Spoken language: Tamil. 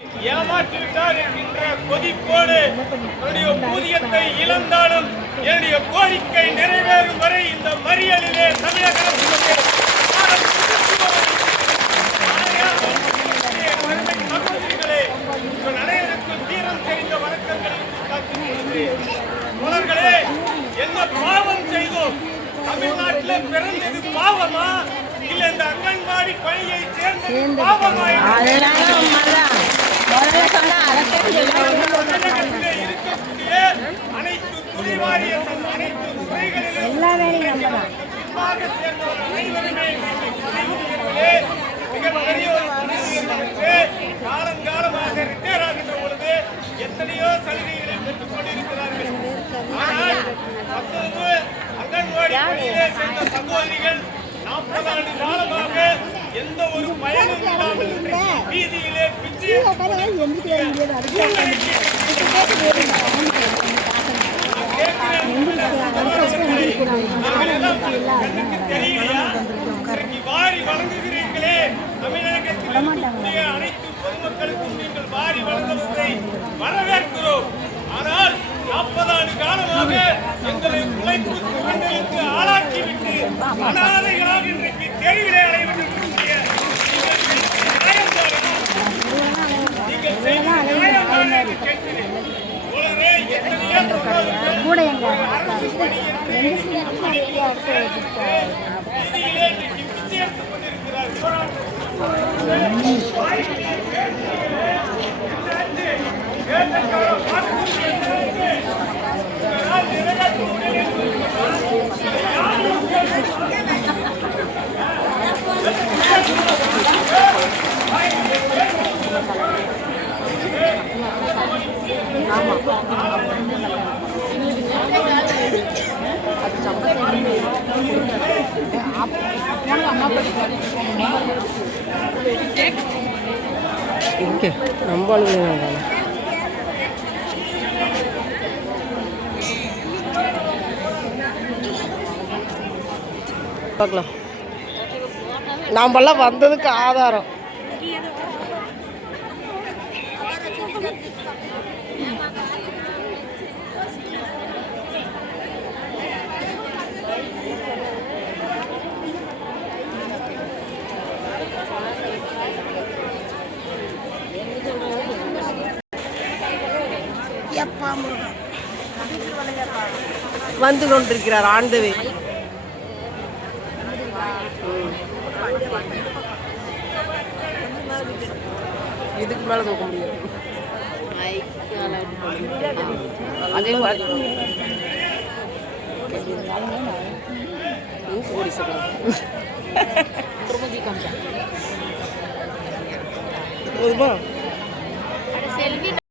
ஏமாற்றிவிட்டார் என்கின்ற கொதிப்போடு என்னுடைய ஊதியத்தை இழந்தாலும் என்னுடைய கோரிக்கை நிறைவேறும் வரை இந்த மறியலிலே தமிழக சகோதரிகளே உங்கள் அனைவருக்கும் தீரம் தெரிந்த வணக்கங்களை தோழர்களே, என்ன பாவம் செய்தோம்? தமிழ்நாட்டில் பிறந்தது பாவமா இல்ல இந்த அங்கன்வாடி பணியை சேர்ந்தது பாவமா? இருக்கக்கூடிய அனைத்து துறைவாரியங்கள் அனைத்து துறைகளிலும் அனைவருமே மிகப்பெரிய ஒரு காலங்காலமாக ரிட்டையர் ஆகின்ற பொழுது எத்தனையோ சலுகைகளை பெற்றுக் கொண்டிருக்கிறார்கள். ஆனால் அங்கன்வாடி பணியிலே சேர்ந்த சகோதரிகள் 40 ஆண்டு காலமாக எந்த ஒரு பயனும் இல்லாமல் வீதியிலே பிச்சை வாரி வழங்குகிறீர்களே, தமிழகத்தில் அனைத்து பொதுமக்களுக்கும் நீங்கள் வாரி வழங்குவதை வரவேற்கிறோம். ஆனால் 40 ஆண்டு காலமாக எங்களை உழைப்பு சுதந்திரத்துக்கு ஆளாக்கிவிட்டு அனாதைகளாக இன்றைக்கு தெருவிலே அடைவதற்குரிய நீங்கள் கேட்கிறேன். அரசு பணி ரொம்ப அழுகுறாங்க. பார்க்கலாம், நாமெல்லாம் வந்ததுக்கு ஆதாரம் வந்து கொண்டிருக்கிறார் ஆண்டவே. இதுக்கு மேல தூக்க முடியாது. அதே போதுமா?